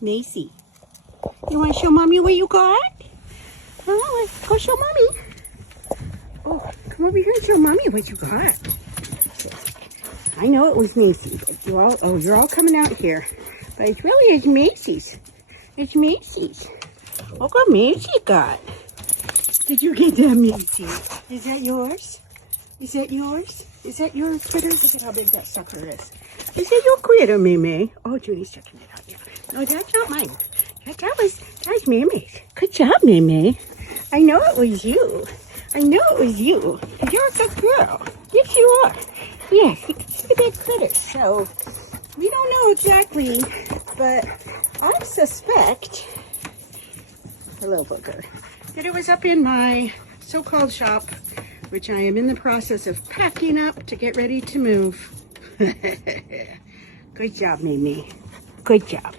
Macy, you want to show mommy what you got? Oh, go show mommy. Oh, come over here and show mommy what you got. I know it was Macy, but you're all coming out here. But it really is Macy's. It's Macy's. Look what Macy got. Did you get that, Macy? Is that yours? Is that yours? Is that your critter? Look at how big that sucker is. Is that your critter, Mimi? Oh, Judy's checking it out. Yeah. No, that's not mine. That's Mimi's. Good job, Mimi. I know it was you. I know it was you. You're a good girl. Yes, you are. Yes, it's a big critter. So we don't know exactly, but I suspect, hello, booger, that it was up in my so-called shop, which I am in the process of packing up to get ready to move. Good job, Mimi. Good job.